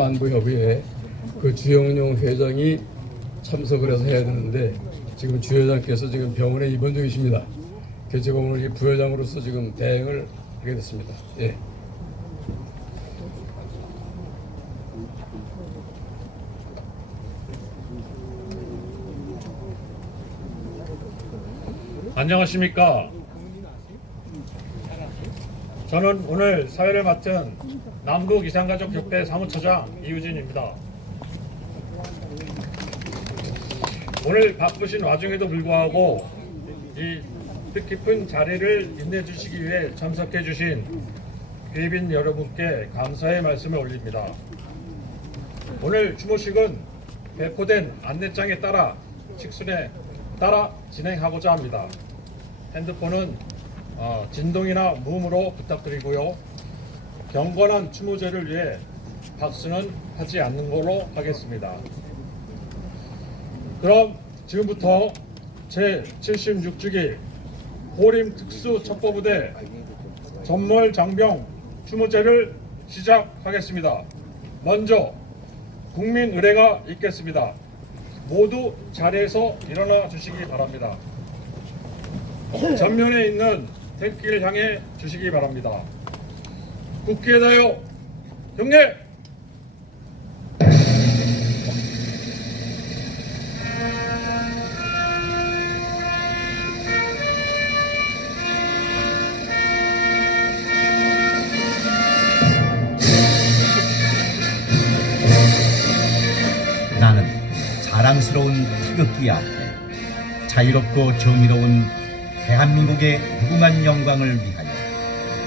안보협의회 그 주영용 회장이 참석을 해서 해야 되는데 지금 주 회장께서 지금 병원에 입원 중이십니다. 그래서 제가 오늘 이 부회장으로서 지금 대행을 하게 됐습니다. 예. 안녕하십니까. 저는 오늘 사회를 맡은 남북이산가족협회 사무처장 이유진입니다. 오늘 바쁘신 와중에도 불구하고 이 뜻깊은 자리를 빛내주시기 위해 참석해 주신 귀빈 여러분께 감사의 말씀을 올립니다. 오늘 추모식은 배포된 안내장에 따라 직순에 따라 진행하고자 합니다. 핸드폰은 진동이나 무음으로 부탁드리고요. 경건한 추모제를 위해 박수는 하지 않는 걸로 하겠습니다. 그럼 지금부터 제76주기 호림 특수첩보부대 전몰장병 추모제를 시작하겠습니다. 먼저 국민 의례가 있겠습니다. 모두 자리에서 일어나 주시기 바랍니다. 전면에 있는 탱크를 향해 주시기 바랍니다. 국기에 대하여 경례! 나는 자랑스러운 태극기 앞에 자유롭고 정의로운 대한민국의 무궁한 영광을 위하여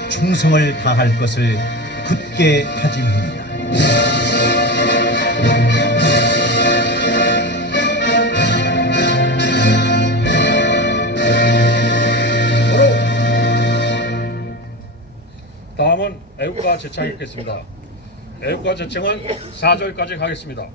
충성을 다할 것을 굳게 다짐합니다. 다음은 애국가 제창 읽겠습니다. 애국가 제창은 4절까지 가겠습니다.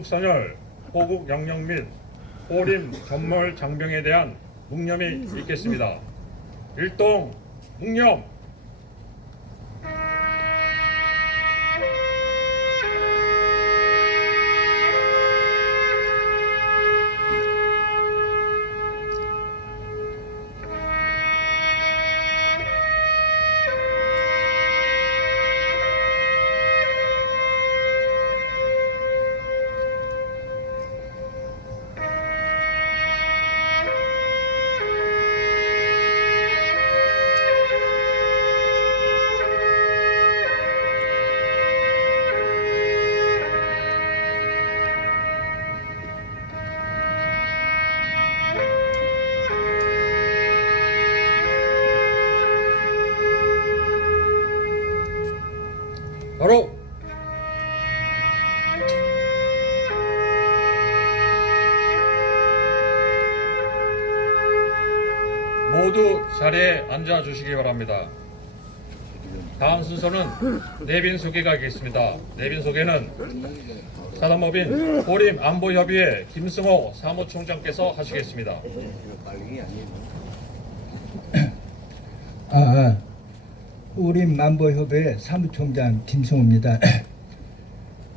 조국선열, 호국 양령 및 호림 전몰 장병에 대한 묵념이 있겠습니다. 일동 묵념. 바로 모두 자리에 앉아 주시기 바랍니다. 다음 순서는 내빈 소개가 있겠습니다. 내빈 소개는 사단법인 호림안보협의회 김승호 사무총장께서 하시겠습니다. 호림안보협회 사무총장 김성호입니다.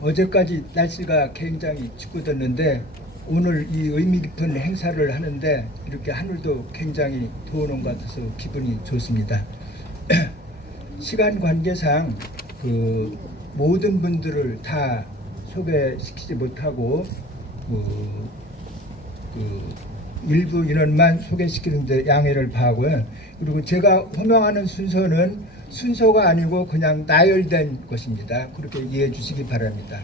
어제까지 날씨가 굉장히 춥고졌는데 오늘 이 의미 깊은 행사를 하는데 이렇게 하늘도 굉장히 더운 것 같아서 기분이 좋습니다. 시간 관계상 그 모든 분들을 다 소개시키지 못하고 일부 인원만 소개시키는데 양해를 바라고요. 그리고 제가 호명하는 순서는 순서가 아니고 그냥 나열된 것입니다. 그렇게 이해해 주시기 바랍니다.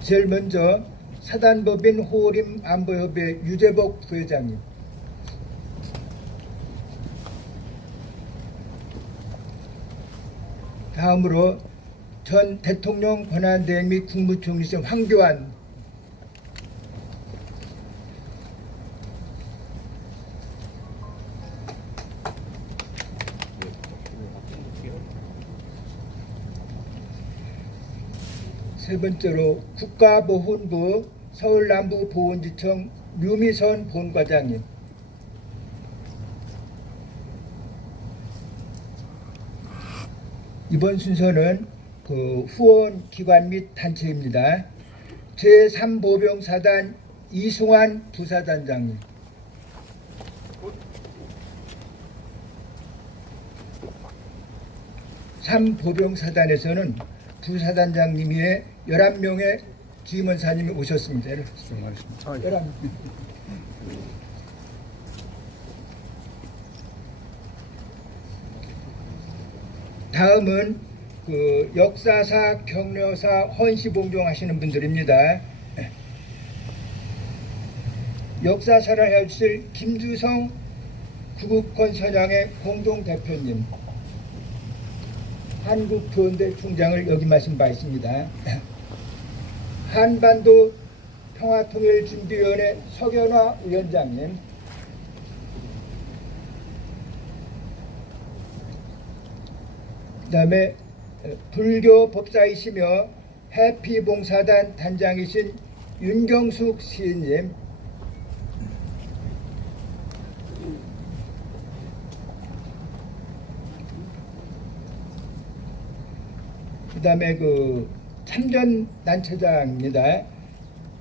제일 먼저 사단법인 호림안보협회 유재복 부회장님, 다음으로 전 대통령 권한대행 및 국무총리실 황교안, 세 번째로 국가보훈부 서울남부보훈지청 류미선 본과장님, 이번 순서는 그 후원 기관 및 단체입니다. 제3보병사단 이승환 부사단장님, (3보병사단에서는) 부사단장님 외에 11명의 기임원사님이 오셨습니다. 11명. 다음은 그 역사사, 경려사, 헌시봉종하시는 분들입니다. 역사사를 해주실 김주성 구국권 선양의 공동대표님, 한국교원대 총장을 역임하신 바 있습니다. 한반도 평화통일준비위원회 석연화 위원장님, 그 다음에 불교 법사이시며 해피봉사단 단장이신 윤경숙 시인님, 그 다음에 그 참전단체장입니다.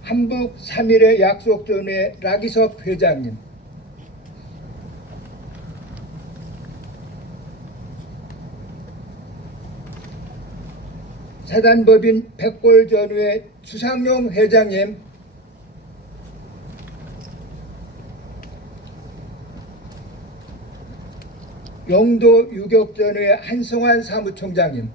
한북 3.1의 약속전의 라기석 회장님, 사단법인 백골전우의 수상용 회장님, 영도 유격전우의 한성환 사무총장님,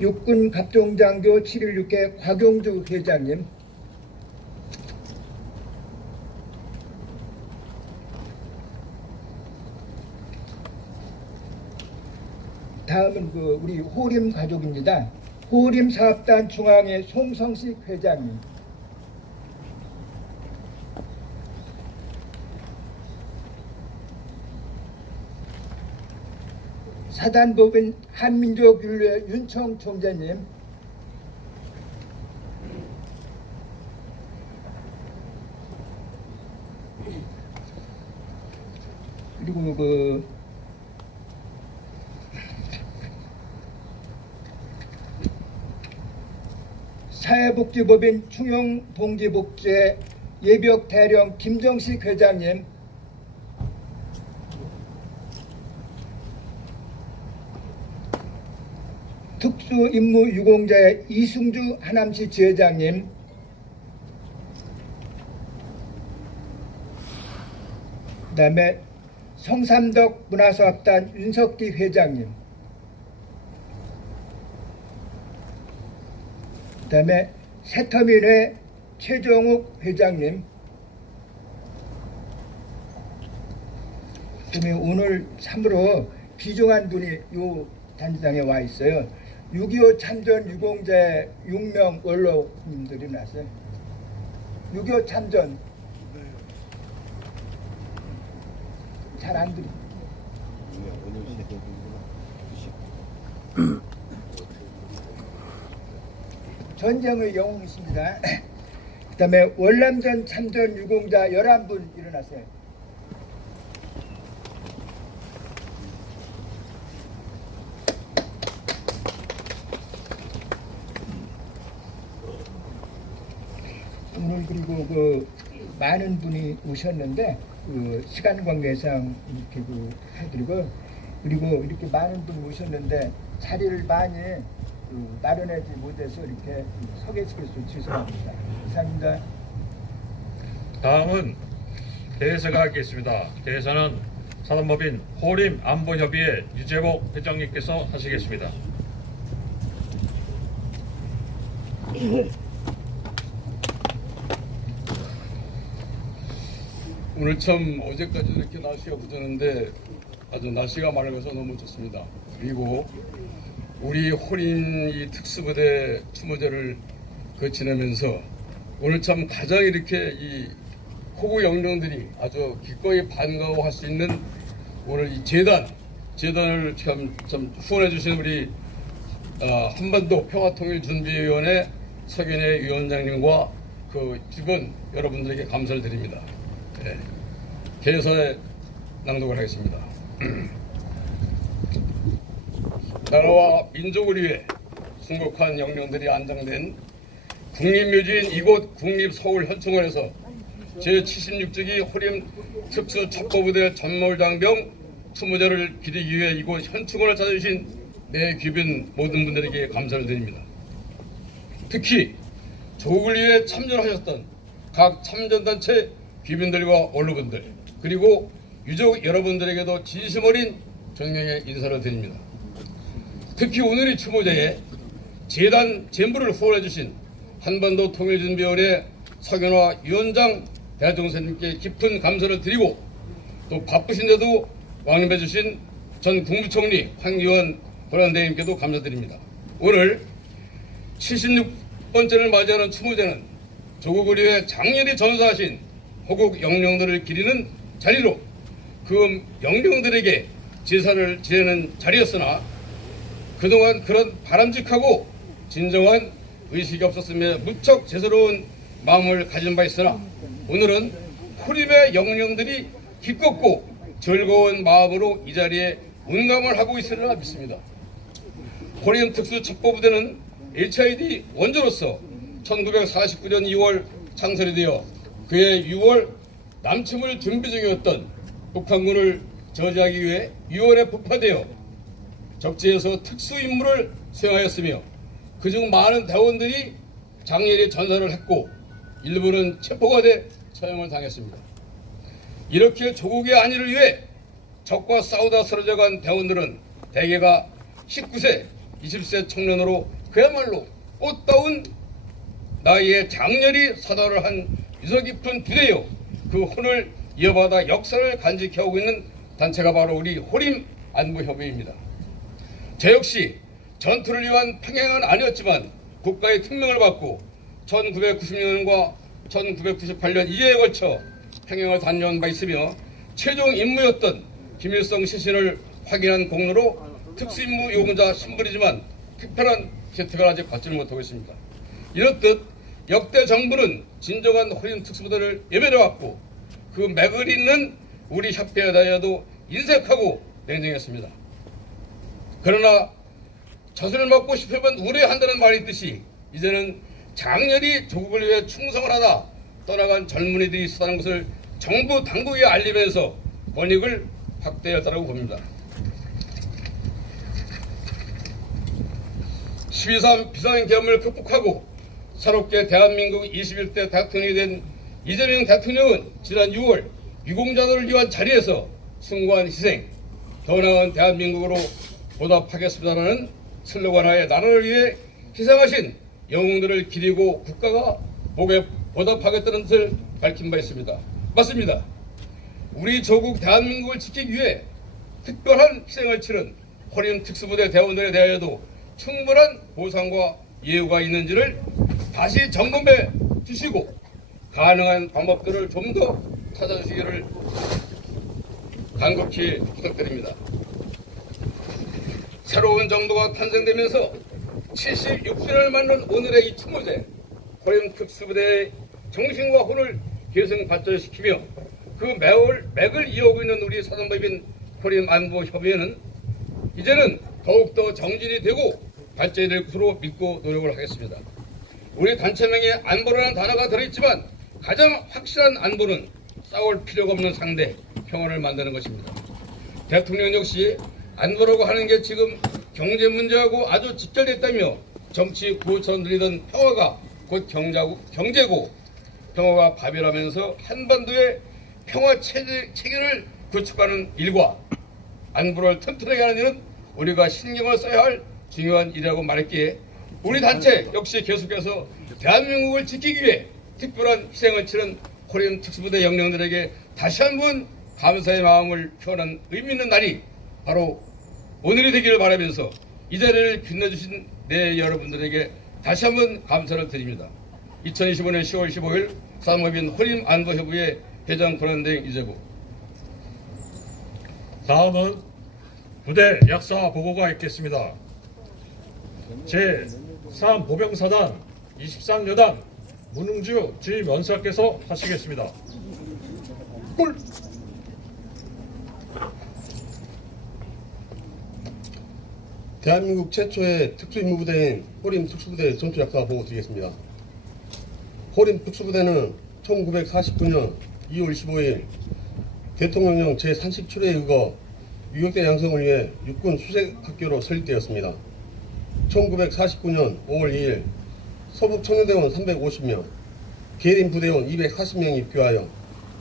육군 갑종장교 716회 곽용주 회장님, 다음은 그 우리 호림 가족입니다. 호림 사업단 중앙회 송성식 회장님, 사단법인 한민족윤례 윤청 총재님, 그리고 사회복지법인 충영동지복지회 예비역 대령 김정식 회장님, 특수임무유공자의 이승주 하남시 지회장님, 그 다음에 성삼덕 문화사업단 윤석기 회장님, 그 다음에 새터민회 최정욱 회장님, 그다음에 오늘 참으로 귀중한 분이 요 단지장에 와 있어요. 6.25 참전 유공자 6명 원로님들이 났어요. 6.25 참전 잘 안 들려. 전쟁의 영웅이십니다. 그 다음에 월남전 참전 유공자 11분 일어나세요. 오늘 그리고 많은 분이 오셨는데 시간 관계상 이렇게 해드리고, 그리고 이렇게 많은 분이 오셨는데 자리를 많이 마련하지 못해서 이렇게 소개시켜서 죄송합니다. 이상입니다. 다음은 대회사가 하겠습니다. 대회사는 사단법인 호림 안보협의회 유재복 회장님께서 하시겠습니다. 오늘 참 어제까지 이렇게 날씨가 부졌는데 아주 날씨가 맑아서 너무 좋습니다. 그리고 우리 호림 이 특수부대 추모제를 지내면서 오늘 참 가장 이렇게 이 호구 영령들이 아주 기꺼이 반가워할 수 있는 오늘 이 재단을 참 후원해 주신 우리 한반도 평화통일준비위원회 석윤회 위원장님과 그 주변 여러분들에게 감사를 드립니다. 네. 개선에 낭독을 하겠습니다. 나라와 민족을 위해 순국한 영령들이 안장된 국립묘지인 이곳 국립서울현충원에서 제76주기 호림 특수첩보부대 전몰장병 추모제를 기리기 위해 이곳 현충원을 찾아주신 내 귀빈 모든 분들에게 감사를 드립니다. 특히 조국을 위해 참전하셨던 각 참전단체 귀빈들과 언론분들, 그리고 유족 여러분들에게도 진심 어린 존경의 인사를 드립니다. 특히 오늘 이 추모제에 재단 전부를 후원해 주신 한반도 통일준비위원회 석연화 위원장 대통령님께 깊은 감사를 드리고, 또 바쁘신데도 왕림해 주신 전 국무총리 황교안 권한대행님께도 감사드립니다. 오늘 76번째를 맞이하는 추모제는 조국을 위해 장렬히 전사하신 호국 영령들을 기리는 자리로 그 영령들에게 제사를 지내는 자리였으나 그동안 그런 바람직하고 진정한 의식이 없었으며 무척 죄스러운 마음을 가진 바 있으나 오늘은 호림의 영령들이 기뻤고 즐거운 마음으로 이 자리에 운감을 하고 있으리라 믿습니다. 호림 특수첩보부대는 HID 원조로서 1949년 2월 창설이 되어 그해 6월 남침을 준비 중이었던 북한군을 저지하기 위해 6월에 폭파되어 적지에서 특수임무를 수행하였으며 그중 많은 대원들이 장렬히 전사를 했고 일부는 체포가 돼 처형을 당했습니다. 이렇게 조국의 안위를 위해 적과 싸우다 쓰러져간 대원들은 대개가 19세, 20세 청년으로 그야말로 꽃다운 나이에 장렬히 사달을 한 유서 깊은 부대요, 그 혼을 이어받아 역사를 간직해오고 있는 단체가 바로 우리 호림 안보협의회입니다. 저 역시 전투를 위한 평행은 아니었지만 국가의 특명을 받고 1990년과 1998년 2회에 걸쳐 평행을 단련한 바 있으며 최종 임무였던 김일성 시신을 확인한 공로로 특수임무 요구자 신분이지만 특별한 혜택을 아직 받지는 못하고 있습니다. 이렇듯 역대 정부는 진정한 호림 특수부대를 예배해왔고 그 맥을 잇는 우리 협회에 대하여도 인색하고 냉정했습니다. 그러나 젖을 먹고 싶으면 우려한다는 말이 있듯이 이제는 장렬히 조국을 위해 충성을 하다 떠나간 젊은이들이 있었다는 것을 정부 당국에 알리면서 권익을 확대했다고 봅니다. 12.3 비상계엄을 극복하고 새롭게 대한민국 21대 대통령이 된 이재명 대통령은 지난 6월 유공자들을 위한 자리에서 숭고한 희생, 더 나은 대한민국으로 보답하겠습니다라는 슬로건하에 나라를 위해 희생하신 영웅들을 기리고 국가가 복에 보답하겠다는 뜻을 밝힌 바 있습니다. 맞습니다. 우리 조국 대한민국을 지키기 위해 특별한 희생을 치른 호림 특수부대 대원들에 대하여도 충분한 보상과 예우가 있는지를 다시 점검해 주시고 가능한 방법들을 좀 더 찾아주시기를 간곡히 부탁드립니다. 새로운 정부가 탄생되면서 76주년을 맞는 오늘의 이 추모제 호림 특수부대의 정신과 혼을 계승 발전시키며 그 맥을 이어오고 있는 우리 사단법인 호림 안보협의회는 이제는 더욱더 정진이 되고 발전이 될 것으로 믿고 노력을 하겠습니다. 우리 단체명에 안보라는 단어가 들어있지만 가장 확실한 안보는 싸울 필요가 없는 상대, 평화를 만드는 것입니다. 대통령 역시 안보라고 하는 게 지금 경제 문제하고 아주 직결됐다며 정치 구호처럼 들리던 평화가 곧 경제고 평화가 밥이라면서 한반도의 평화 체계를 구축하는 일과 안보를 튼튼하게 하는 일은 우리가 신경을 써야 할 중요한 일이라고 말했기에 우리 단체 역시 계속해서 대한민국을 지키기 위해 특별한 희생을 치른 호림 특수부대 영령들에게 다시 한번 감사의 마음을 표하는 의미 있는 날이 바로 오늘이 되기를 바라면서 이 자리를 빛내주신 여러분들에게 다시 한번 감사를 드립니다. 2025년 10월 15일 사단법인 호림 안보협의회 회장 권한대행 이재부. 다음은 부대 약사 보고가 있겠습니다. 제3 보병사단 23여단 문흥주 주임원사께서 하시겠습니다. 꿀! 대한민국 최초의 특수임무부대인 호림 특수부대 전투약사 보고 드리겠습니다. 호림 특수부대는 1949년 2월 15일 대통령령 제37회에 의거 유격대 양성을 위해 육군 수색학교로 설립되었습니다. 1949년 5월 2일 서북 청년대원 350명, 계림 부대원 240명이 입교하여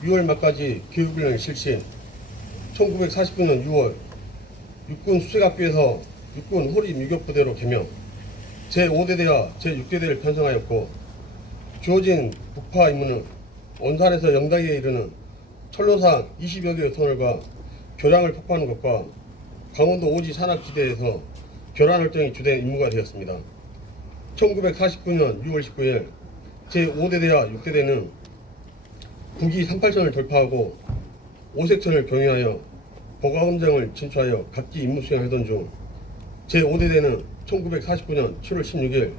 6월 말까지 교육훈련을 실시. 1949년 6월 육군 수색학교에서 육군 호림 유격부대로 개명, 제5대대와 제6대대를 편성하였고 주어진 북파 임무는 원산에서 영당에 이르는 철로상 20여 개의 터널과 교량을 폭파하는 것과 강원도 오지 산악지대에서 교란 활동이 주된 임무가 되었습니다. 1949년 6월 19일 제5대대와 6대대는 북이 38선을 돌파하고 오색천을 경유하여 버가험장을 진출하여 각기 임무 수행하던 중 제5대대는 1949년 7월 16일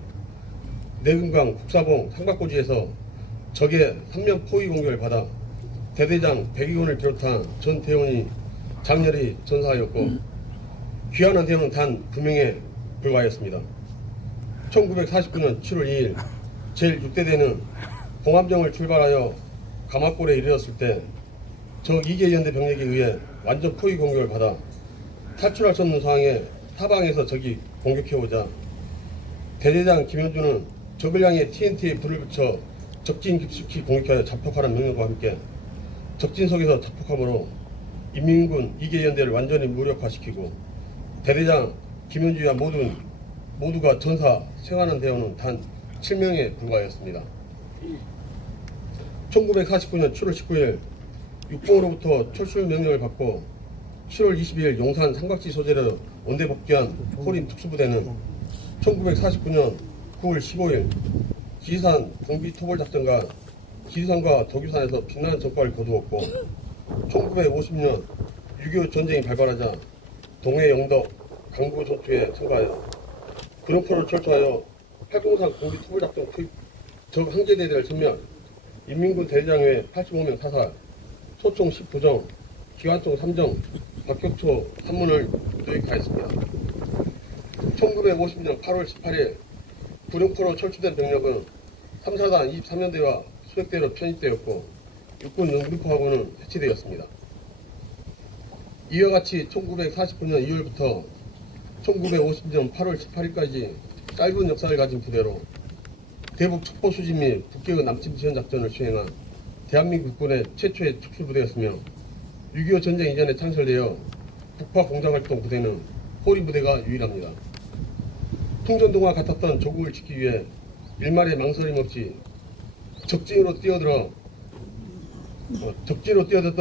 내금강 국사봉 상박고지에서 적의 3명 포위 공격을 받아 대대장 백의원을 비롯한 전 대원이 장렬히 전사하였고 귀환한 대원은 단 2명에 불과하였습니다. 1949년 7월 2일 제6대대는 봉암정을 출발하여 가마골에 이르렀을 때 적 2개 연대 병력에 의해 완전 포위 공격을 받아 탈출할 수 없는 상황에 사방에서 적이 공격해오자 대대장 김현주는 적을 향해 TNT에 불을 붙여 적진 깊숙이 공격하여 자폭하라는 명령과 함께 적진 속에서 자폭함으로 인민군 2개 연대를 완전히 무력화시키고 대대장 김현주와 모두가 전사 생還한 대원은 단 7명에 불과하였습니다. 1949년 7월 19일 육봉으로부터 철수 명령을 받고 7월 22일 용산 삼각지 소재로 원대 복귀한 호림 특수부대는 1949년 9월 15일 지리산 공비 토벌 작전과 지리산과 덕유산에서 빛나는 전과를 거두었고 1950년 6.25 전쟁이 발발하자 동해 영덕 강부 전투에 참가하여 구룡포를 철수하여 팔공산 공비 투불작전 투입 적 항제대대를 섬멸, 인민군 대장회 85명 사살, 초총 19정, 기관총 3정, 박격초 3문을 도입하였습니다. 1950년 8월 18일 구룡포로 철수된 병력은 3사단 23년대와 수색대로 편입되었고 육군 영등포하고는 해체되었습니다. 이와 같이 1949년 2월부터 1950년 8월 18일까지 짧은 역사를 가진 부대로 대북 첩보 수집 및 북경의 남침 지원 작전을 수행한 대한민국 군의 최초의 특수부대였으며 6.25 전쟁 이전에 창설되어 북파 공작활동 부대는 호리 부대가 유일합니다. 풍전등화 같았던 조국을 지키기 위해 일말의 망설임 없이 적진으로 뛰어들었던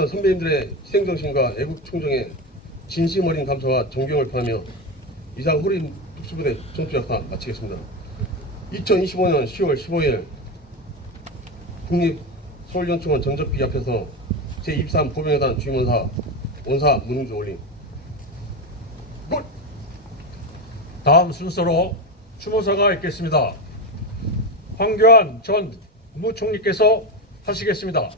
선배님들의 희생정신과 애국 충정에 진심 어린 감사와 존경을 표하며 이상 호리 특수부대 전투역사 마치겠습니다. 2025년 10월 15일 국립서울연충원 전적비 앞에서 제23 보병여단 주임원사 원사 문웅주 올림. 다음 순서로 추모사가 있겠습니다. 황교안 전 국무총리께서 하시겠습니다.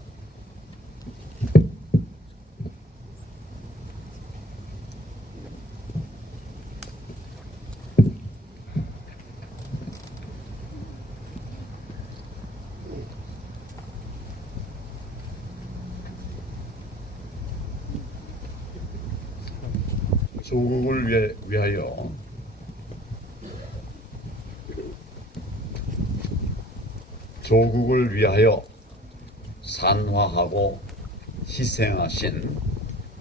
조국을 위하여 조국을 위하여 산화하고 희생하신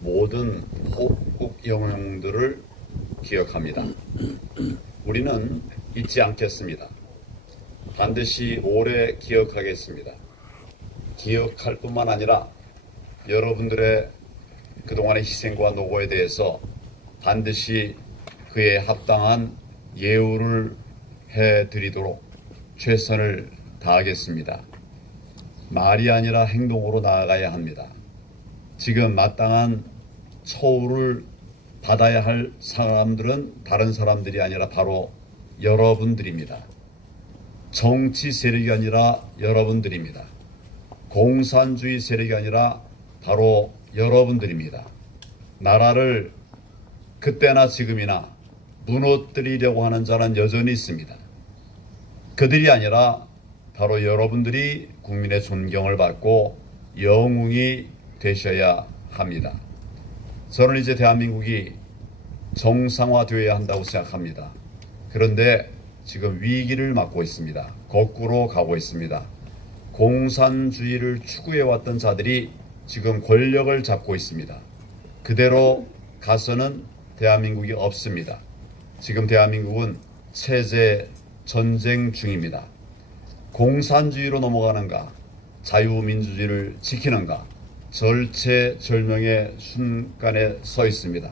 모든 호국 영웅들을 기억합니다. 우리는 잊지 않겠습니다. 반드시 오래 기억하겠습니다. 기억할 뿐만 아니라 여러분들의 그동안의 희생과 노고에 대해서 반드시 그에 합당한 예우를 해드리도록 최선을 다하겠습니다. 말이 아니라 행동으로 나아가야 합니다. 지금 마땅한 처우를 받아야 할 사람들은 다른 사람들이 아니라 바로 여러분들입니다. 정치 세력이 아니라 여러분들입니다. 공산주의 세력이 아니라 바로 여러분들입니다. 나라를 그때나 지금이나 무너뜨리려고 하는 자는 여전히 있습니다. 그들이 아니라 바로 여러분들이 국민의 존경을 받고 영웅이 되셔야 합니다. 저는 이제 대한민국이 정상화되어야 한다고 생각합니다. 그런데 지금 위기를 맞고 있습니다. 거꾸로 가고 있습니다. 공산주의를 추구해왔던 자들이 지금 권력을 잡고 있습니다. 그대로 가서는 대한민국이 없습니다. 지금 대한민국은 체제 전쟁 중입니다. 공산주의로 넘어가는가, 자유민주주의를 지키는가, 절체절명의 순간에 서 있습니다.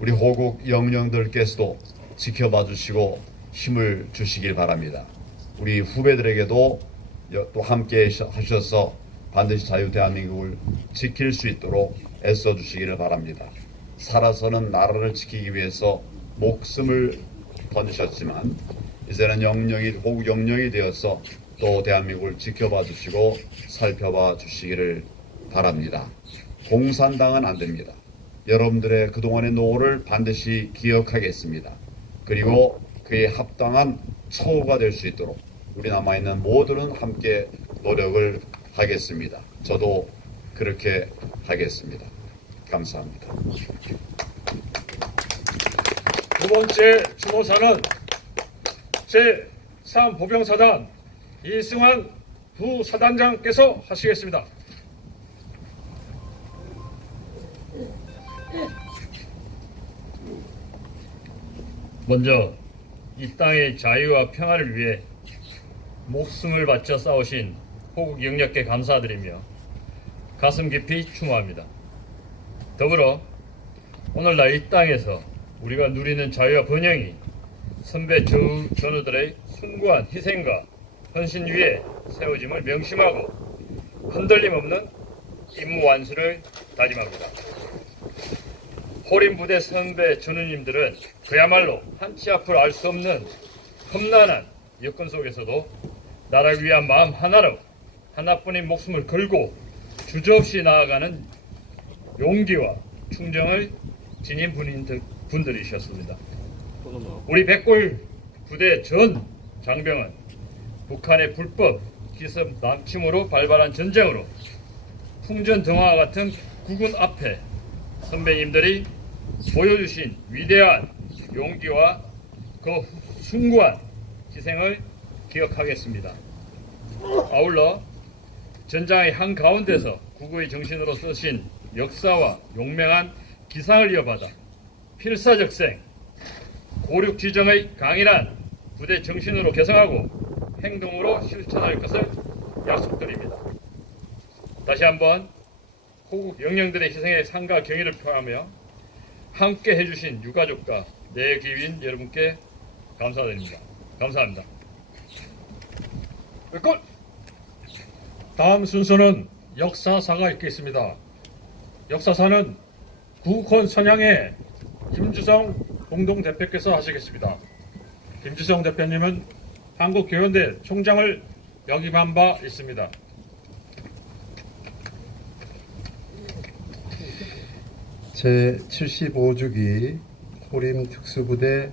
우리 호국 영령들께서도 지켜봐 주시고 힘을 주시길 바랍니다. 우리 후배들에게도 또 함께 하셔서 반드시 자유 대한민국을 지킬 수 있도록 애써 주시기를 바랍니다. 살아서는 나라를 지키기 위해서 목숨을 던지셨지만 이제는 호국 영령이 되어서 또 대한민국을 지켜봐 주시고 살펴봐 주시기를 바랍니다. 공산당은 안 됩니다. 여러분들의 그동안의 노고를 반드시 기억하겠습니다. 그리고 그에 합당한 처우가 될 수 있도록 우리 남아있는 모두는 함께 노력을 하겠습니다. 저도 그렇게 하겠습니다. 감사합니다. 두 번째 추모사는 제3보병사단 이승환 부사단장께서 하시겠습니다. 먼저 이 땅의 자유와 평화를 위해 목숨을 바쳐 싸우신 호국 영령께 감사드리며 가슴 깊이 추모합니다. 더불어 오늘날 이 땅에서 우리가 누리는 자유와 번영이 선배 전우들의 숭고한 희생과 헌신 위에 세워짐을 명심하고 흔들림 없는 임무 완수를 다짐합니다. 호림부대 선배 전우님들은 그야말로 한치 앞을 알 수 없는 험난한 여건 속에서도 나라를 위한 마음 하나로 하나뿐인 목숨을 걸고 주저없이 나아가는 용기와 충정을 지닌 분들이셨습니다. 우리 백골 부대 전 장병은 북한의 불법 기습 남침으로 발발한 전쟁으로 풍전등화와 같은 국군 앞에 선배님들이 보여주신 위대한 용기와 그 숭고한 희생을 기억하겠습니다. 아울러 전장의 한가운데서 국의 정신으로 쓰신 역사와 용맹한 기상을 이어받아 필사적생 고륙지정의 강인한 부대 정신으로 개성하고 행동으로 실천할 것을 약속드립니다. 다시 한번 호국 영령들의 희생에 상과 경의를 표하며 함께 해주신 유가족과 내기윈 여러분께 감사드립니다. 감사합니다. 끝! 다음 순서는 역사사가 있겠습니다. 역사사는 국헌 선양의 김주성 공동대표께서 하시겠습니다. 김주성 대표님은 한국교연대 총장을 역임한 바 있습니다. 제75주기 호림 특수부대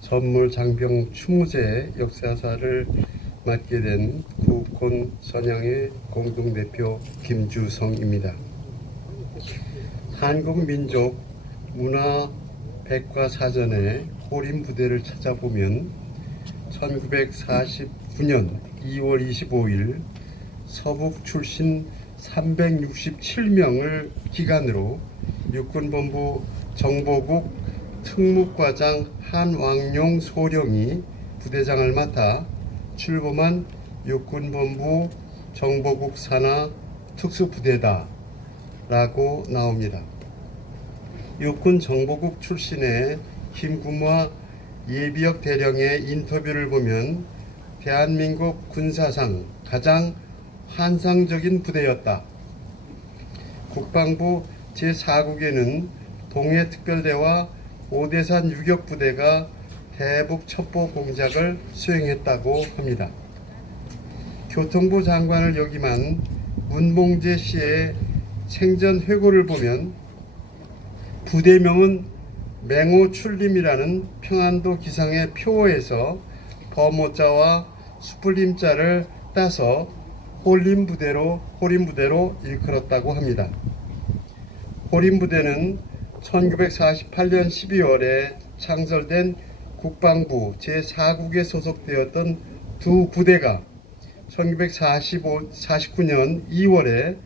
선물장병 추모제 역사사를 맡게 된 국헌 선양의 공동대표 김주성입니다. 한국민족 문화 백과사전에 호림 부대를 찾아보면 1949년 2월 25일 서북 출신 367명을 기간으로 육군본부 정보국 특무과장 한왕용 소령이 부대장을 맡아 출범한 육군본부 정보국 산하 특수부대다 라고 나옵니다. 육군 정보국 출신의 김구마 예비역 대령의 인터뷰를 보면 대한민국 군사상 가장 환상적인 부대였다. 국방부 제4국에는 동해특별대와 오대산 유격부대가 대북 첩보 공작을 수행했다고 합니다. 교통부 장관을 역임한 문봉재 씨의 생전 회고를 보면 부대명은 맹호출림이라는 평안도 기상의 표어에서 범호자와 수풀림자를 따서 호림부대로 일컬었다고 합니다. 호림부대는 1948년 12월에 창설된 국방부 제4국에 소속되었던 두 부대가 1949년 2월에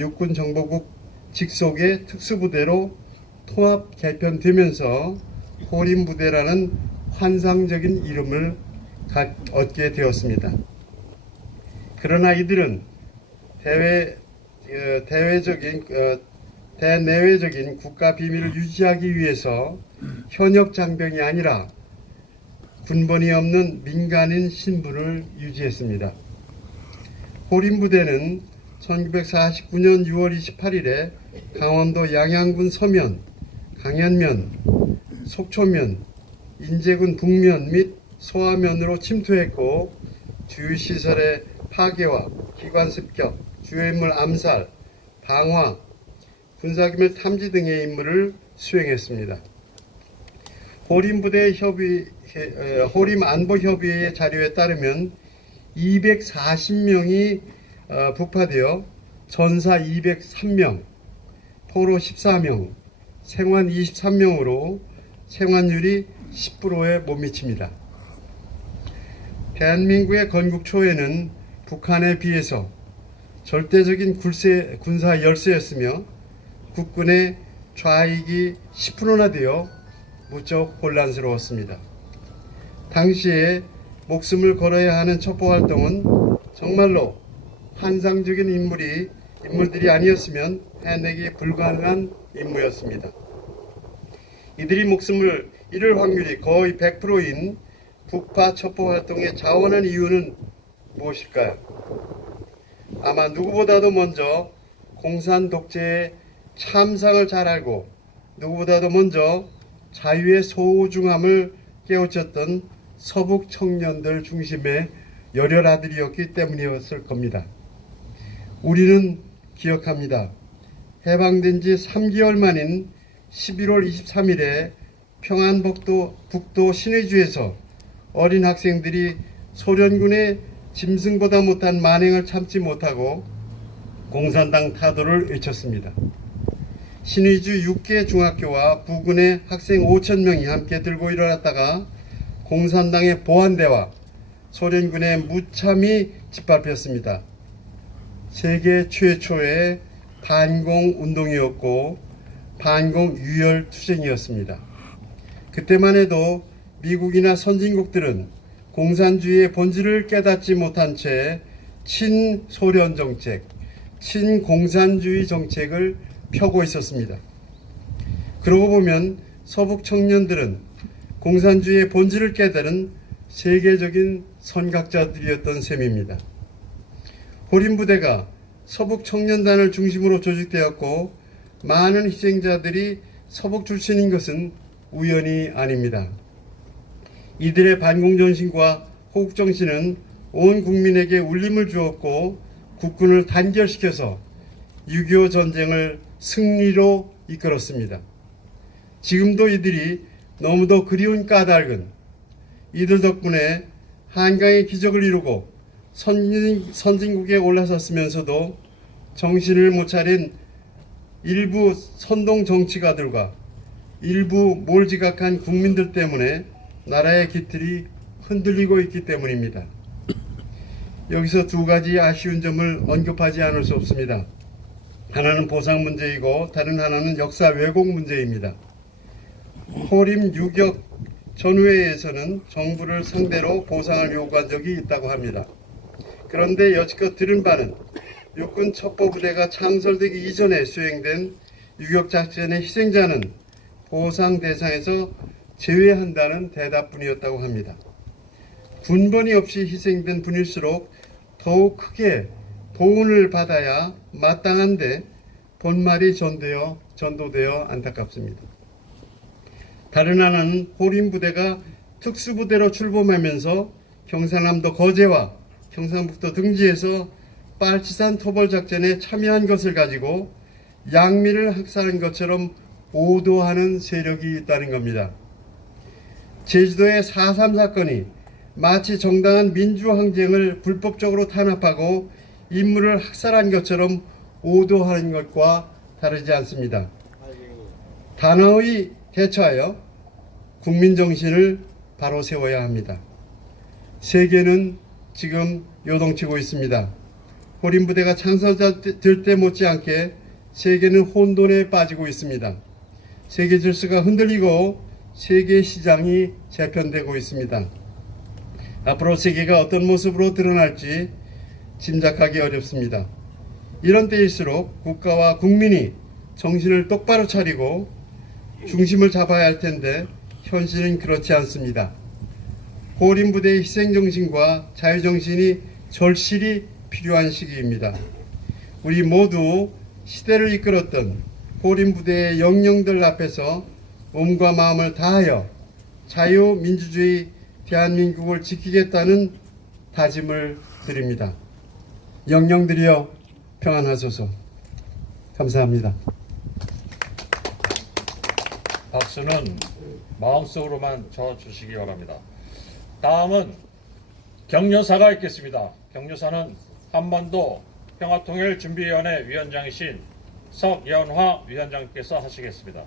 육군정보국 직속의 특수부대로 통합 개편되면서 호림부대라는 환상적인 이름을 얻게 되었습니다. 그러나 이들은 대내외적인 국가 비밀을 유지하기 위해서 현역 장병이 아니라 군번이 없는 민간인 신분을 유지했습니다. 호림부대는 1949년 6월 28일에 강원도 양양군 서면, 강현면, 속초면, 인제군 북면 및 소화면으로 침투했고 주요 시설의 파괴와 기관 습격, 주요 인물 암살, 방화, 군사기밀 탐지 등의 임무를 수행했습니다. 호림 안보협의회 자료에 따르면 240명이 북파되어 전사 203명, 포로 14명, 생환 23명으로 생환율이 10%에 못 미칩니다. 대한민국의 건국 초에는 북한에 비해서 절대적인 군사 열세였으며 국군의 좌익이 10%나 되어 무척 혼란스러웠습니다. 당시에 목숨을 걸어야 하는 첩보활동은 정말로 환상적인 인물들이 아니었으면 해내기 불가능한 임무였습니다. 이들이 목숨을 잃을 확률이 거의 100%인 북파 첩보활동에 자원한 이유는 무엇일까요? 아마 누구보다도 먼저 공산 독재의 참상을 잘 알고 누구보다도 먼저 자유의 소중함을 깨우쳤던 서북 청년들 중심의 열혈아들이었기 때문이었을 겁니다. 우리는 기억합니다. 해방된 지 3개월 만인 11월 23일에 평안북도 신의주에서 어린 학생들이 소련군의 짐승보다 못한 만행을 참지 못하고 공산당 타도를 외쳤습니다. 신의주 6개 중학교와 부군의 학생 5,000명이 함께 들고 일어났다가 공산당의 보안대와 소련군의 무참히 짓밟혔습니다. 세계 최초의 반공 운동이었고 반공 유혈 투쟁이었습니다. 그때만 해도 미국이나 선진국들은 공산주의의 본질을 깨닫지 못한 채 친소련 정책, 친공산주의 정책을 펴고 있었습니다. 그러고 보면 서북 청년들은 공산주의의 본질을 깨달은 세계적인 선각자들이었던 셈입니다. 호림부대가 서북 청년단을 중심으로 조직되었고 많은 희생자들이 서북 출신인 것은 우연이 아닙니다. 이들의 반공정신과 호국정신은 온 국민에게 울림을 주었고 국군을 단결시켜서 6.25 전쟁을 승리로 이끌었습니다. 지금도 이들이 너무도 그리운 까닭은 이들 덕분에 한강의 기적을 이루고 선진국에 올라섰으면서도 정신을 못 차린 일부 선동 정치가들과 일부 몰지각한 국민들 때문에 나라의 기틀이 흔들리고 있기 때문입니다. 여기서 두 가지 아쉬운 점을 언급하지 않을 수 없습니다. 하나는 보상 문제이고 다른 하나는 역사 왜곡 문제입니다. 호림 유격 전후회에서는 정부를 상대로 보상을 요구한 적이 있다고 합니다. 그런데 여지껏 들은 바는 육군 첩보부대가 창설되기 이전에 수행된 유격작전의 희생자는 보상 대상에서 제외한다는 대답뿐이었다고 합니다. 군번이 없이 희생된 분일수록 더욱 크게 보훈을 받아야 마땅한데 본말이 전도되어 안타깝습니다. 다른 하나는 호림부대가 특수부대로 출범하면서 경상남도 거제와 경상북도 등지에서 빨치산 토벌작전에 참여한 것을 가지고 양미를 학살한 것처럼 오도하는 세력이 있다는 겁니다. 제주도의 4.3 사건이 마치 정당한 민주항쟁을 불법적으로 탄압하고 인물을 학살한 것처럼 오도하는 것과 다르지 않습니다. 단호히 대처하여 국민정신을 바로 세워야 합니다. 세계는 지금 요동치고 있습니다. 호림부대가 창설될 때 못지않게 세계는 혼돈에 빠지고 있습니다. 세계 질서가 흔들리고 세계 시장이 재편되고 있습니다. 앞으로 세계가 어떤 모습으로 드러날지 짐작하기 어렵습니다. 이런 때일수록 국가와 국민이 정신을 똑바로 차리고 중심을 잡아야 할 텐데 현실은 그렇지 않습니다. 호림부대의 희생정신과 자유정신이 절실히 필요한 시기입니다. 우리 모두 시대를 이끌었던 호림부대의 영령들 앞에서 몸과 마음을 다하여 자유민주주의 대한민국을 지키겠다는 다짐을 드립니다. 영령들이여 평안하소서. 감사합니다. 박수는 마음속으로만 쳐주시기 바랍니다. 다음은 격려사가 있겠습니다. 격려사는 한반도 평화통일준비위원회 위원장이신 석연화 위원장께서 하시겠습니다.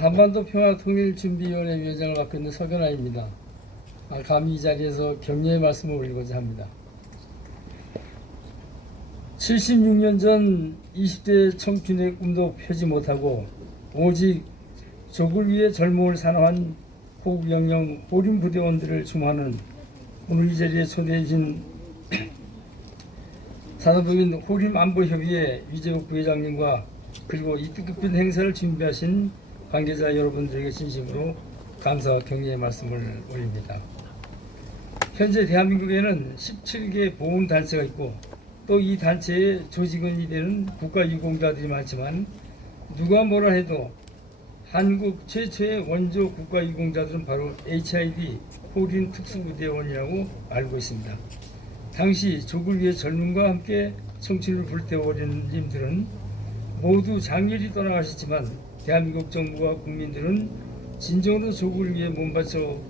한반도 평화통일준비위원회 위원장을 맡고 있는 석연화입니다. 감히 이 자리에서 격려의 말씀을 올리고자 합니다. 76년 전 20대 청춘의 꿈도 펴지 못하고 오직 족을 위해 젊음을 사랑한 호국영령 호림부대원들을 추모하는 오늘 이 자리에 초대해 주신 산업부인 호림안보협의회 위재욱 부회장님과 그리고 이 뜻깊은 행사를 준비하신 관계자 여러분들에게 진심으로 감사와 격려의 말씀을 올립니다. 현재 대한민국에는 17개 보훈단체가 있고 또 이 단체의 조직원이 되는 국가유공자들이 많지만 누가 뭐라 해도 한국 최초의 원조 국가유공자들은 바로 HID 호린 특수부대원이라고 알고 있습니다. 당시 조국을 위해 젊음과 함께 청춘을 불태워버리는 님들은 모두 장렬히 떠나가셨지만 대한민국 정부와 국민들은 진정으로 조국을 위해 몸바쳐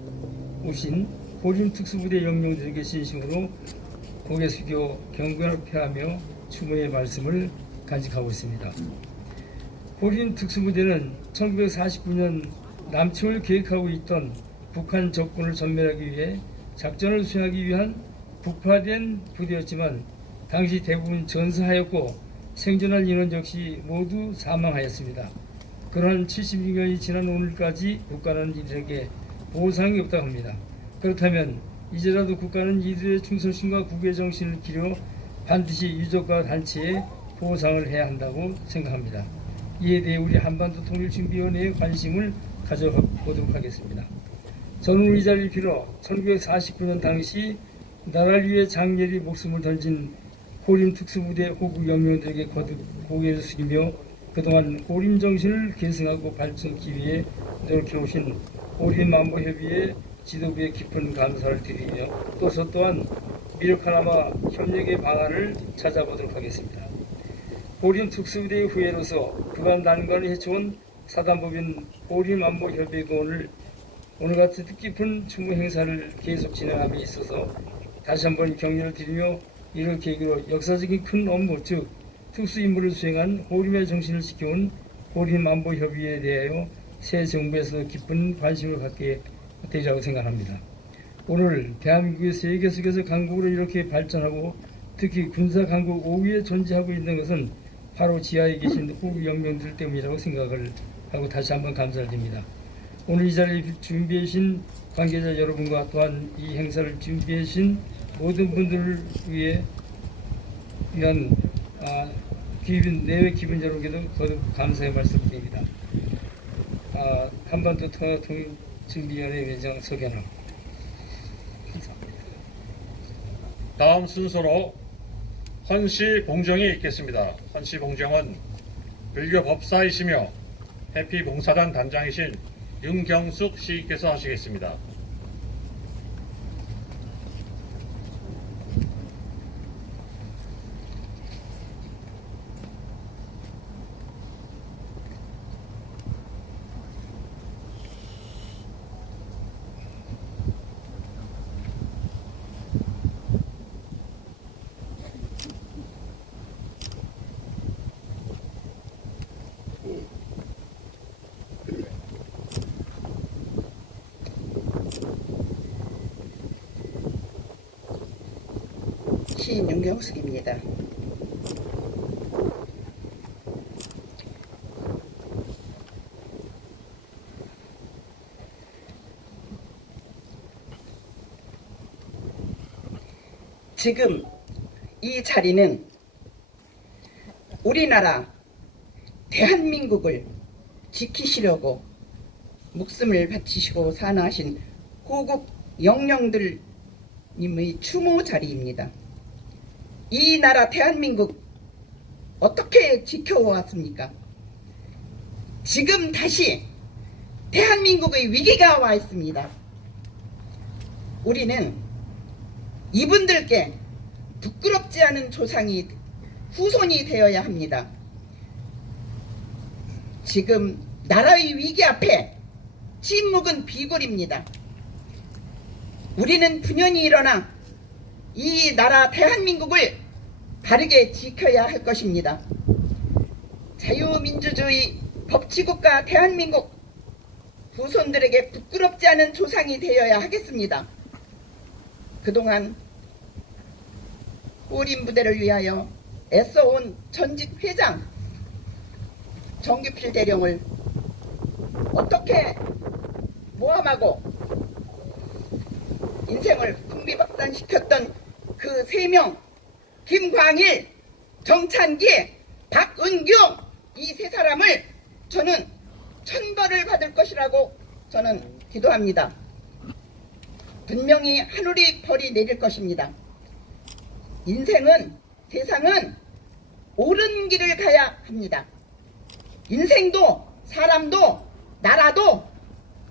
오신 호린 특수부대 영령들에게 진심으로 고개 숙여 경건을 표하며 추모의 말씀을 간직하고 있습니다. 호린 특수부대는 1949년 남침을 계획하고 있던 북한 적군을 전멸하기 위해 작전을 수행하기 위한 북파된 부대였지만 당시 대부분 전사하였고 생존한 인원 역시 모두 사망하였습니다. 그러한 76년이 지난 오늘까지 국가는 이들에게 보상이 없다고 합니다. 그렇다면 이제라도 국가는 이들의 충성심과 국외 정신을 기려 반드시 유족과 단체에 보상을 해야 한다고 생각합니다. 이에 대해 우리 한반도 통일준비위원회의 관심을 가져보도록 하겠습니다. 저는 이 자리를 빌어 1949년 당시 나라를 위해 장렬히 목숨을 던진 호림 특수부대 호국 영령들에게 거듭 고개를 숙이며 그동안 호림 정신을 계승하고 발전하기 위해 노력해오신 호림 안보협의회 지도부에 깊은 감사를 드리며 또한 미력하나마 협력의 방안을 찾아보도록 하겠습니다. 호림 특수부대의 후예로서 그간 난관을 헤쳐온 사단법인 호림 안보협의회가 오늘 같은 뜻깊은 추모 행사를 계속 진행함에 있어서 다시 한번 격려를 드리며 이를 계기로 역사적인 큰 업무 즉 특수 임무를 수행한 호림의 정신을 지켜온 호림 안보협의회에 대하여 새 정부에서 깊은 관심을 갖게 되리라고 생각합니다. 오늘 대한민국이 세계 속에서 강국으로 이렇게 발전하고 특히 군사 강국 5위에 존재하고 있는 것은 바로 지하에 계신 호국 영령들 때문이라고 생각을 하고 다시 한번 감사를 드립니다. 오늘 이 자리에 준비해 주신 관계자 여러분과 또한 이 행사를 준비해 주신 모든 분들을 위한 내외 기분 여러분께도 거듭 감사의 말씀드립니다. 한반도 통일준비위원회 위원장 서견호. 다음 순서로 헌시 봉정이 있겠습니다. 헌시 봉정은 불교 법사이시며 해피 봉사단 단장이신 윤경숙 시께서 하시겠습니다. 시인 윤경숙입니다. 지금 이 자리는 우리나라 대한민국을 지키시려고 목숨을 바치시고 산하신 호국 영령들님의 추모 자리입니다. 이 나라 대한민국 어떻게 지켜왔습니까? 지금 다시 대한민국의 위기가 와 있습니다. 우리는 이분들께 부끄럽지 않은 조상이 후손이 되어야 합니다. 지금 나라의 위기 앞에 침묵은 비굴입니다. 우리는 분연히 일어나 이 나라 대한민국을 바르게 지켜야 할 것입니다. 자유민주주의 법치국가 대한민국 후손들에게 부끄럽지 않은 조상이 되어야 하겠습니다. 그동안 호림 부대를 위하여 애써온 전직 회장 정규필 대령을 어떻게 모함하고 인생을 풍비박산시켰던 그 3명 김광일, 정찬기, 박은경 이 3사람을 저는 천벌을 받을 것이라고 저는 기도합니다. 분명히 하늘이 벌이 내릴 것입니다. 인생은, 세상은 옳은 길을 가야 합니다. 인생도 사람도 나라도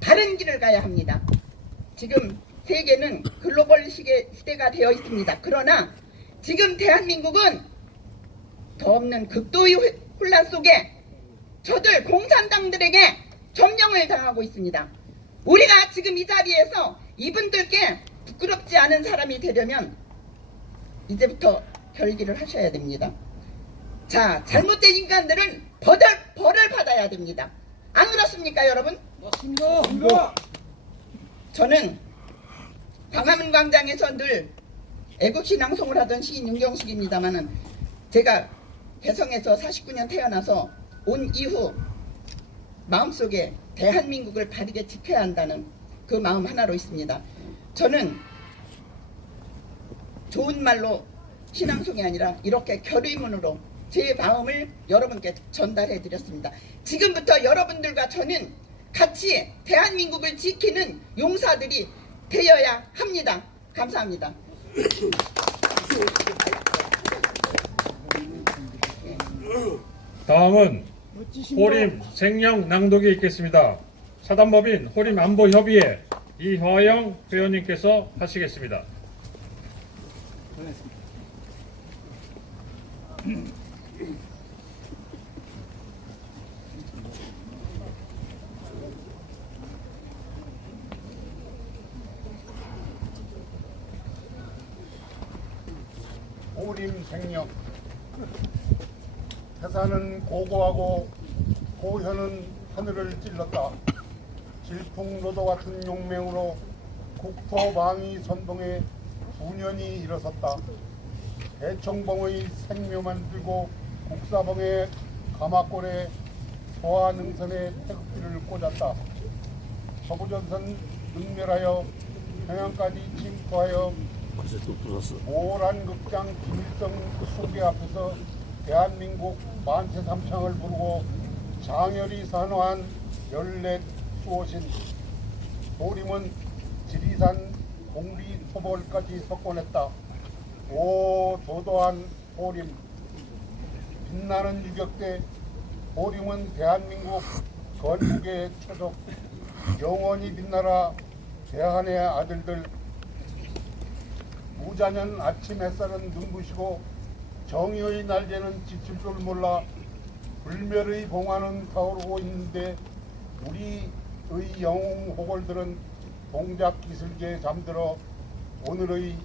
다른 길을 가야 합니다. 지금 세계는 글로벌 시대가 되어 있습니다. 그러나 지금 대한민국은 더 없는 극도의 혼란 속에 저들 공산당들에게 점령을 당하고 있습니다. 우리가 지금 이 자리에서 이분들께 부끄럽지 않은 사람이 되려면 이제부터 결기를 하셔야 됩니다. 자, 잘못된 인간들은 벌을 받아야 됩니다. 안 그렇습니까, 여러분? 맞습니다. 저는 광화문 광장에서 늘 애국신앙송을 하던 시인 윤경숙입니다만은 제가 개성에서 49년 태어나서 온 이후 마음속에 대한민국을 바르게 지켜야 한다는 그 마음 하나로 있습니다. 저는 좋은 말로 신앙송이 아니라 이렇게 결의문으로 제 마음을 여러분께 전달해 드렸습니다. 지금부터 여러분들과 저는 같이 대한민국을 지키는 용사들이 되어야 합니다. 감사합니다. 다음은 호림 생령 낭독이 있겠습니다. 사단법인 호림안보협의회 이화영 회원님께서 하시겠습니다. 호림 생령. 태산은 고고하고 고현은 하늘을 찔렀다. 질풍노도 같은 용맹으로 국토방위 선봉에 9년이 일어섰다. 대청봉의 생묘만 들고 국사봉의 가마골에 소하능선에 태극기를 꽂았다. 서부전선 능멸하여 평양까지 침투하여 오란 극장 김일성 숭배 앞에서 대한민국 만세 삼창을 부르고 장열히 산화한 14수호신 호림은 지리산 공비 토벌까지 석권했다. 오 도도한 호림, 빛나는 유격대 호림은 대한민국 건국의 초석, 영원히 빛나라 대한의 아들들. 무자년 아침 햇살은 눈부시고 정의의 날개는 지칠 줄 몰라 불멸의 봉화는 타오르고 있는데 우리의 영웅 호걸들은 동작 기슭에 잠들어 오늘의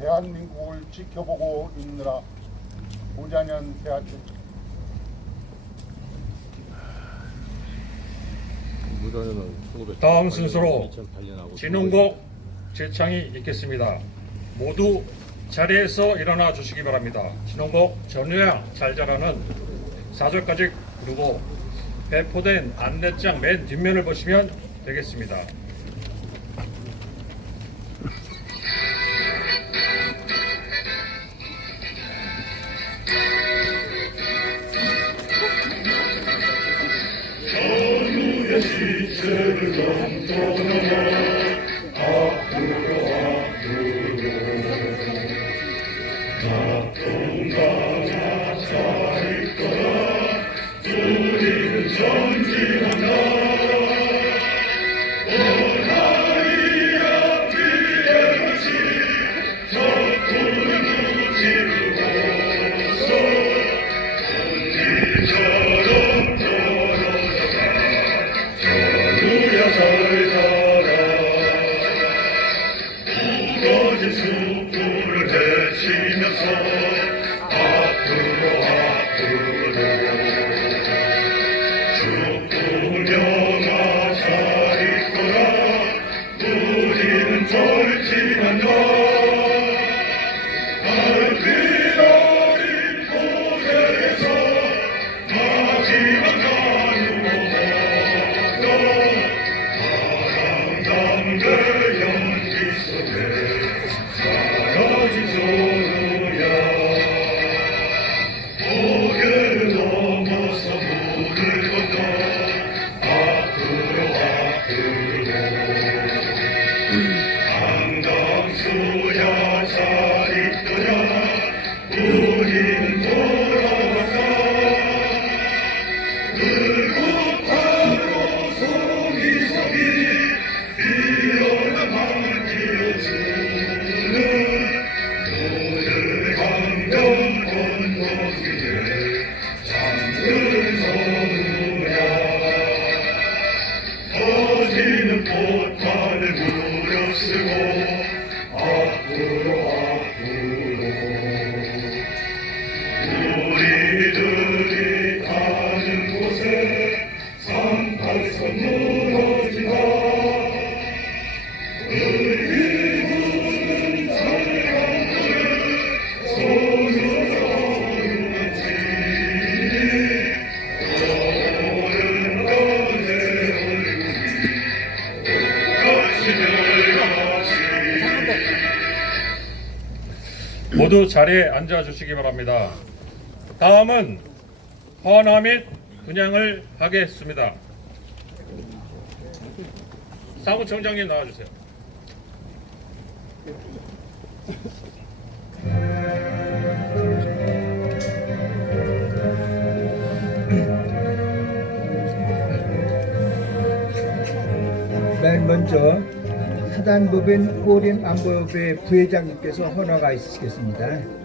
대한민국을 지켜보고 있느라. 무자년 새아침. 다음 순서로 진홍곡 제창이 있겠습니다. 모두 자리에서 일어나 주시기 바랍니다. 진홍곡 전우양 잘 자라는 4절까지 부르고 배포된 안내장 맨 뒷면을 보시면 되겠습니다. 전우의 시체를 넘떠넘어 앞으로 나통강아 서 있거라 우리는 전진한다. 원하리 앞뒤에 같이 적군을 무찌르고서 언니처럼 떨어져라. 전우야 잘 가라. 무거진 숯불을 헤치면서 앞으로 죽음을 명하 잘 있거라. 우리는 절친한다. 밝은 어린 고개에서 마지막 나누어서 바람 담배 연기 속에 사라진 소녀야. 고개를 넘어서 물을 건너 앞으로 모두 자리에 앉아 주시기 바랍니다. 다음은 헌화 및 분양을 하겠습니다. 사무총장님 나와주세요. 맨 먼저 사단법인 호림안보협회 부회장님께서 헌화가 있으시겠습니다.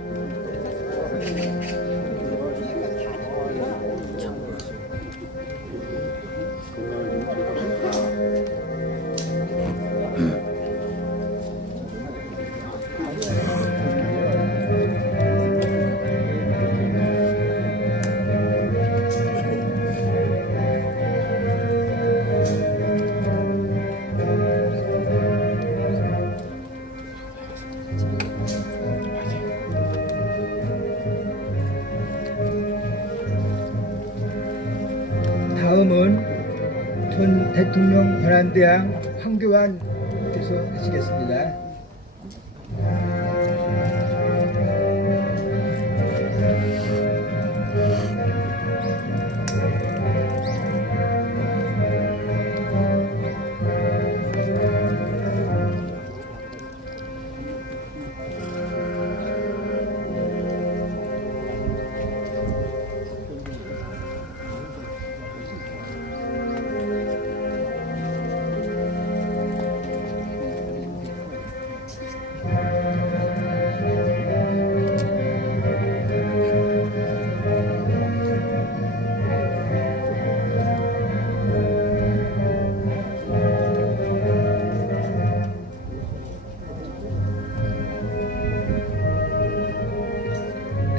다음은 전 대통령 권한대항 황교안께서 하시겠습니다.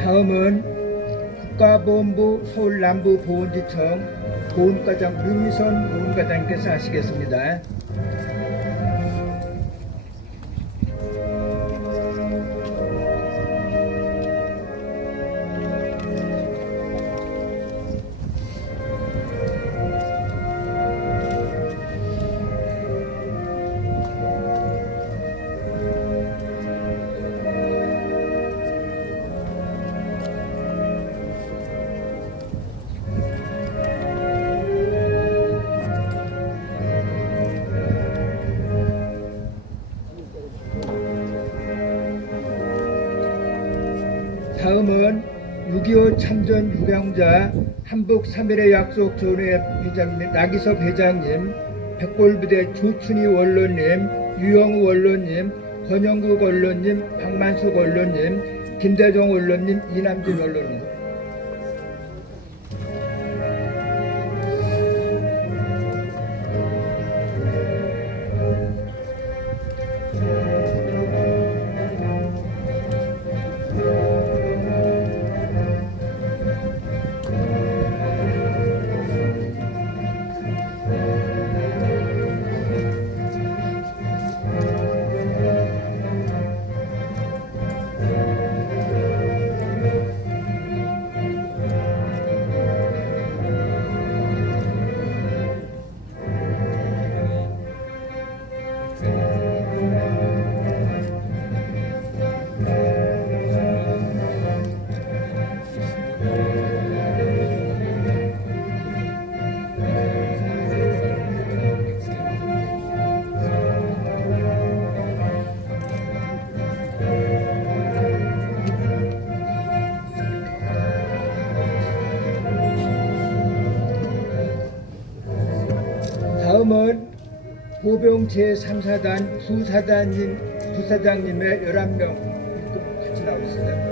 다음은 국가보훈부 서울남부보훈지청 보훈과장 류미선 보훈과장께서 하시겠습니다. 다음은 6.25 참전 유병자 한북 3.1의 약속 전회 회장님, 나기섭 회장님, 백골부대 조춘희 원로님, 유영우 원로님, 권영국 원로님, 박만숙 원로님, 김대정 원로님, 이남준 원로님. 다음은 보병 제3사단 부사장님의 11명 같이 나오겠습니다.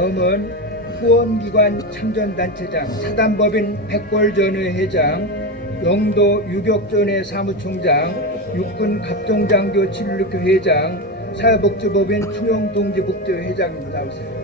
다음은 후원기관 참전단체장, 사단법인 백골전의 회장, 영도 유격전의 사무총장, 육군 갑종장교 칠육회 회장, 사회복지법인 충영동지복지 회장님 나오세요.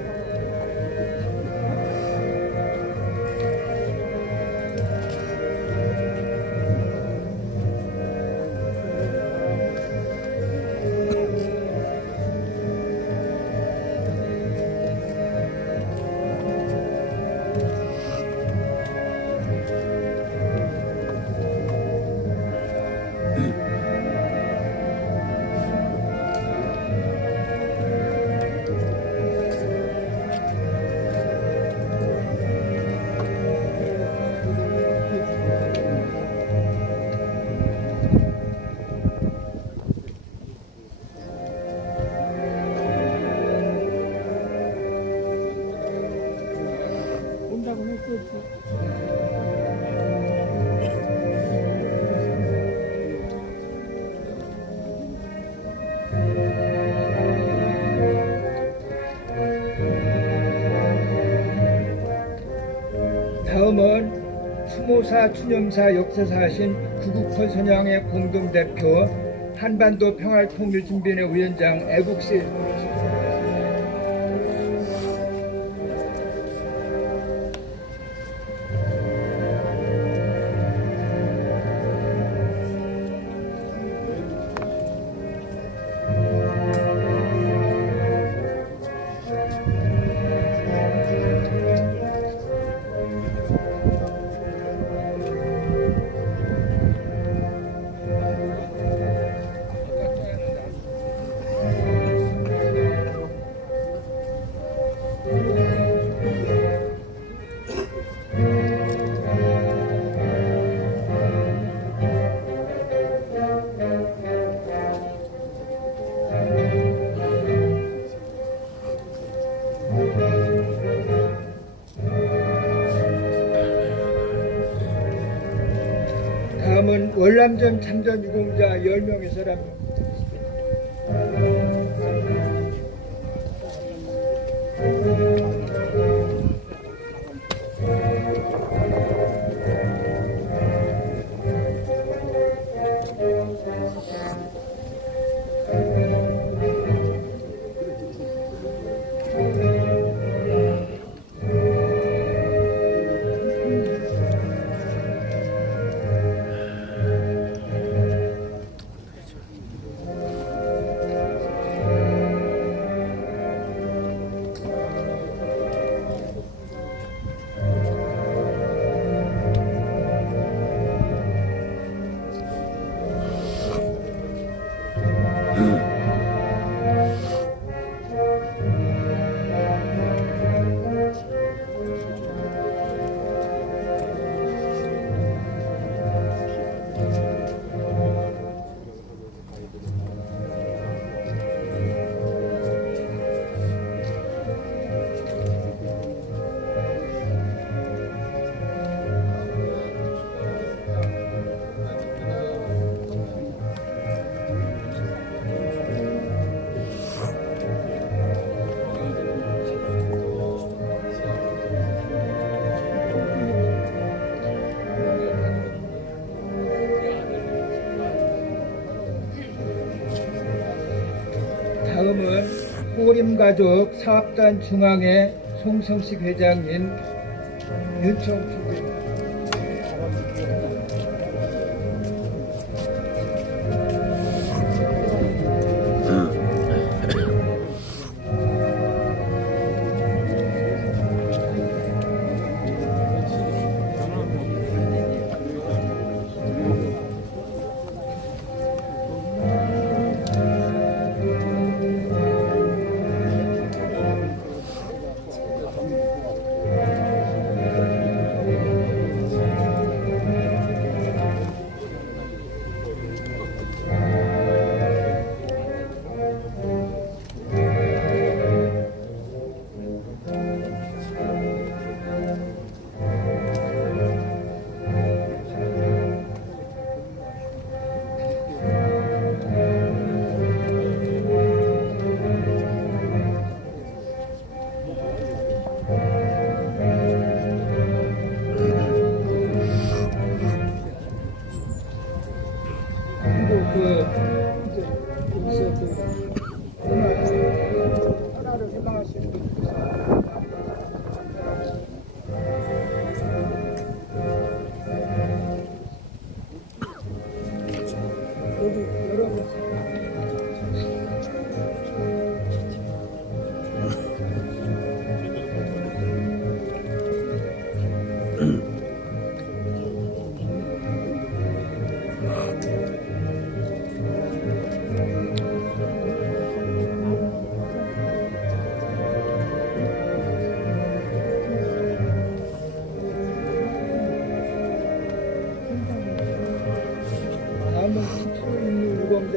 다음은 추모사 추념사 역사사하신 구국헌 선양의 공동대표, 한반도 평화통일준비위원회 위원장 애국세 다음은 월남전 참전 유공자 10명의 사람. 다음은 호림가족 사업단 중앙회 송성식 회장님, 윤청 PD.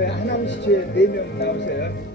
하남시초에 4명 나오세요.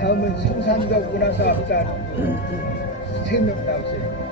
다음은 성산동 문화사업단 3명 나오세요.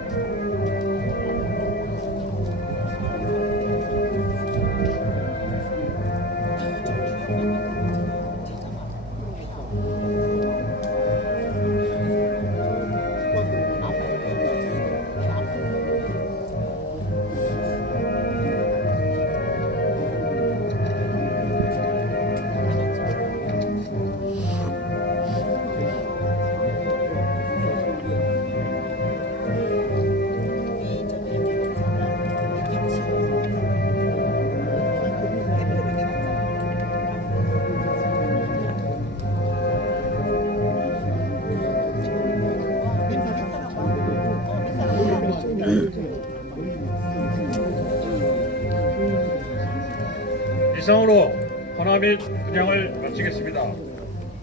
이상으로 헌화 및 분양을 마치겠습니다.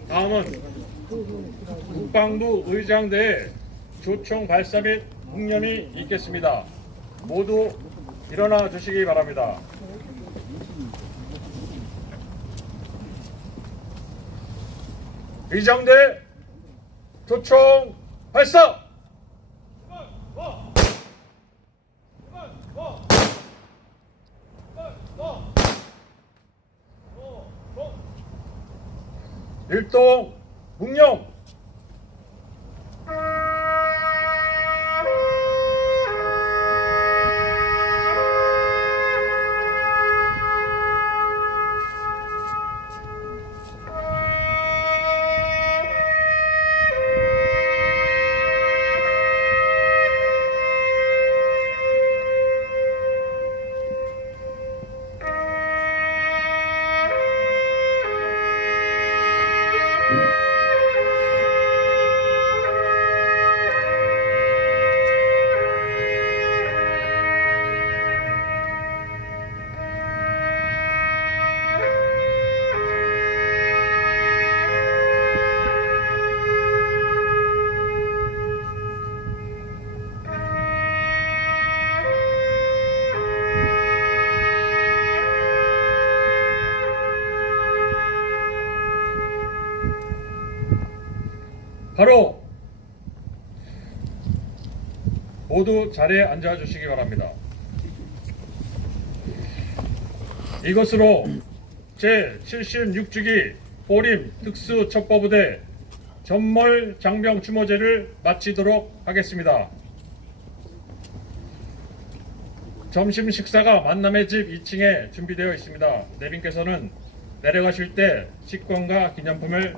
다음은 국방부 의장대의 조총 발사 및 묵념이 있겠습니다. 모두 일어나 주시기 바랍니다. 의장대 조총 발사! 일동 묵념. 바로 모두 자리에 앉아 주시기 바랍니다. 이것으로 제76주기 보림 특수첩보부대 전몰 장병 추모제를 마치도록 하겠습니다. 점심 식사가 만남의 집 2층에 준비되어 있습니다. 내빈께서는 내려가실 때 식권과 기념품을